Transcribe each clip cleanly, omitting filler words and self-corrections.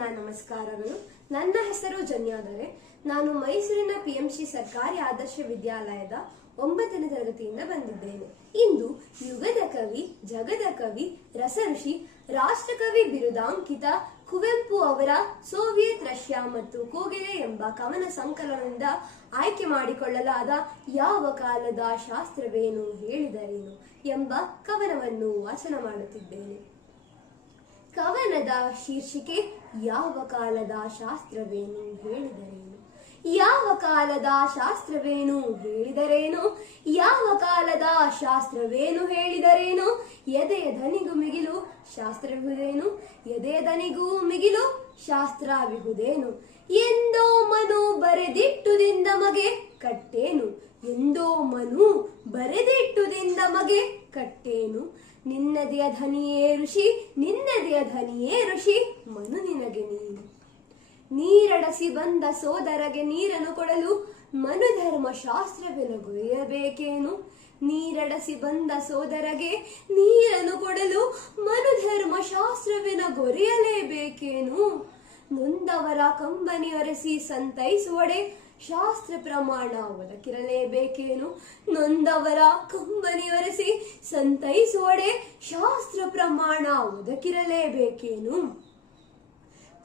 ನನ್ನ ನಮಸ್ಕಾರಗಳು. ನನ್ನ ಹೆಸರು ಜನ್ಯಾದರೆ. ನಾನು ಮೈಸೂರಿನ ಪಿಎಂಸಿ ಸರ್ಕಾರಿ ಆದರ್ಶ ವಿದ್ಯಾಲಯದ 9ನೇ ತರಗತಿಯಿಂದ ಬಂದಿದ್ದೇನೆ. ಇಂದು ಯುಗದ ಕವಿ, ಜಗದ ಕವಿ, ರಸಋಷಿ, ರಾಷ್ಟ್ರಕವಿ ಬಿರುದಾಂಕಿತ ಕುವೆಂಪು ಅವರ ಸೋವಿಯತ್ ರಷ್ಯಾ ಮತ್ತು ಕೋಗಿಲೆ ಎಂಬ ಕವನ ಸಂಕಲನದಿಂದ ಆಯ್ಕೆ ಮಾಡಿಕೊಳ್ಳಲಾದ ಯಾವ ಕಾಲದ ಶಾಸ್ತ್ರವೇನು ಹೇಳಿದರೇನು ಎಂಬ ಕವನವನ್ನು ವಾಚನ ಮಾಡುತ್ತಿದ್ದೇನೆ. ಕವನದ ಶೀರ್ಷಿಕೆ ಯಾವ ಕಾಲದ ಶಾಸ್ತ್ರವೇನು ಹೇಳಿದರೇನು. ಯಾವ ಕಾಲದ ಶಾಸ್ತ್ರವೇನು ಹೇಳಿದರೇನು, ಯಾವ ಕಾಲದ ಶಾಸ್ತ್ರವೇನು ಹೇಳಿದರೇನು, ಎದೆಯ ಧನಿಗೂ ಮಿಗಿಲು ಶಾಸ್ತ್ರವಿಹುದೇನು, ಎದೆಯ ದನಿಗೂ ಮಿಗಿಲು ಶಾಸ್ತ್ರವಿಹುದೇನು, ಎಂದೋ ಮನು ಬರೆದಿಟ್ಟುದಿಂದ ಮಗೆ ಕಟ್ಟೇನು, ಎಂದೋ ಮನು ಬರೆದಿಟ್ಟುದಿಂದ ಮಗೆ ಕಟ್ಟೇನು, ನಿನ್ನದೆಯ ಧನಿಯೇ ಋಷಿ, ನಿನ್ನದೆಯ ಧನಿಯೇ ಋಷಿ, ಮನು ನಿನಗೆ ನೀನು. ನೀರಡಸಿ ಬಂದ ಸೋದರಗೆ ನೀರನ್ನು ಕೊಡಲು ಮನುಧರ್ಮ ಶಾಸ್ತ್ರವೆನಗೊಯ್ಯಬೇಕೇನು, ನೀರಡಸಿ ಬಂದ ಸೋದರಗೆ ನೀರನ್ನು ಕೊಡಲು ಮನುಧರ್ಮ ಶಾಸ್ತ್ರವೆನಗೊರೆಯಲೇಬೇಕೇನು, ನೊಂದವರ ಕಂಬನಿ ಒರೆಸಿ ಸಂತೈಸುವಡೆ ಶಾಸ್ತ್ರ ಪ್ರಮಾಣ ಒದಗಿರಲೇಬೇಕೇನು, ನೊಂದವರ ಕಂಬನಿ ಒರೆಸಿ ಸಂತೈಸುವಡೆ ಶಾಸ್ತ್ರ ಪ್ರಮಾಣ ಒದಗಿರಲೇಬೇಕೇನು.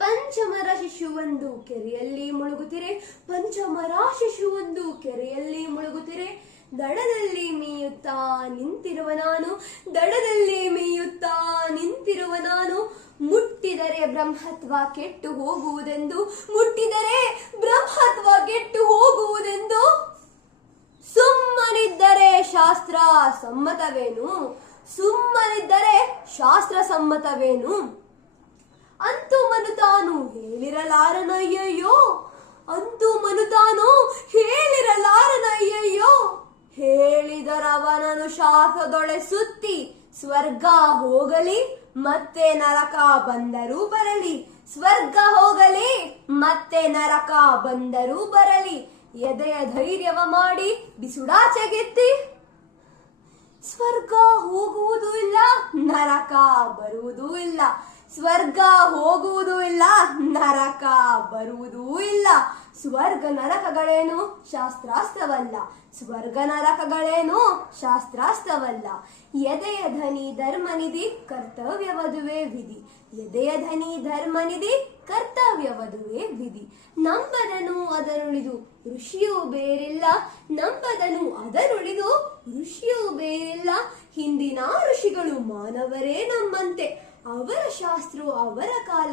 ಪಂಚಮರ ಶಿಶುವೊಂದು ಕೆರೆಯಲ್ಲಿ ಮುಳುಗುತ್ತಿರೆ, ಪಂಚಮರ ಶಿಶುವೊಂದು ಕೆರೆಯಲ್ಲಿ ಮುಳುಗುತ್ತಿರೆ, ದಡದಲ್ಲಿ ಮೀಯುತ್ತಾ ನಿಂತಿರುವ ನಾನು, ದಡದಲ್ಲಿ ಮೀಯುತ್ತಾ ನಿಂತಿರುವ ನಾನು, ಮುಟ್ಟಿದರೆ ಬ್ರಹ್ಮತ್ವ ಕೆಟ್ಟು ಹೋಗುವುದೆಂದು, ಮುಟ್ಟಿದರೆ ಬ್ರಹ್ಮತ್ವ ಕೆಟ್ಟು ಹೋಗುವುದೆಂದು, ಸುಮ್ಮನಿದ್ದರೆ ಶಾಸ್ತ್ರ ಸಮ್ಮತವೇನು, ಸುಮ್ಮನಿದ್ದರೆ ಶಾಸ್ತ್ರ ಸಮ್ಮತವೇನು. ಅಂತೂ ಮನು ತಾನು ಹೇಳಿರಲಾರನಯ್ಯಯ್ಯೋ, ಅಂತೂ ಮನು ತಾನು ಹೇಳಿರಲಾರನಯ್ಯಯ್ಯೋ, ಹೇಳಿದರವನನು ಶಾಸ್ತ್ರದೊಳೆ ಸುತ್ತಿ ಸ್ವರ್ಗ ಹೋಗಲಿ ಮತ್ತೆ ನರಕ ಬಂದರೂ ಬರಲಿ, ಸ್ವರ್ಗ ಹೋಗಲಿ ಮತ್ತೆ ನರಕ ಬಂದರೂ ಬರಲಿ, ಎದೆಯ ಧೈರ್ಯವ ಮಾಡಿ ಬಿಸುಡಾಚೆಗೆತ್ತಿ, ಸ್ವರ್ಗ ಹೋಗುವುದೂ ಇಲ್ಲ ನರಕ ಬರುವುದೂ ಇಲ್ಲ, ಸ್ವರ್ಗ ಹೋಗುವುದೂ ಇಲ್ಲ ನರಕ ಬರುವುದೂ ಇಲ್ಲ, ಸ್ವರ್ಗ ನರಕಗಳೇನು ಶಾಸ್ತ್ರಾಸ್ತ್ರವಲ್ಲ, ಸ್ವರ್ಗ ನರಕಗಳೇನು ಶಾಸ್ತ್ರಾಸ್ತ್ರವಲ್ಲ. ಎದೆಯ ಧನಿ ಧರ್ಮನಿಧಿ ಕರ್ತವ್ಯವದುವೆ ವಿಧಿ, ಎದೆಯ ಧನಿ ಧರ್ಮನಿಧಿ ಕರ್ತವ್ಯವದುವೆ ವಿಧಿ, ನಂಬದನು ಅದರುಳಿದು ಋಷಿಯೂ ಬೇರಿಲ್ಲ, ನಂಬದನು ಅದರುಳಿದು ಋಷಿಯೂ ಬೇರಿಲ್ಲ, ಹಿಂದಿನ ಋಷಿಗಳು ಮಾನವರೇ ನಮ್ಮಂತೆ, ಅವರ ಶಾಸ್ತ್ರವು ಅವರ ಕಾಲ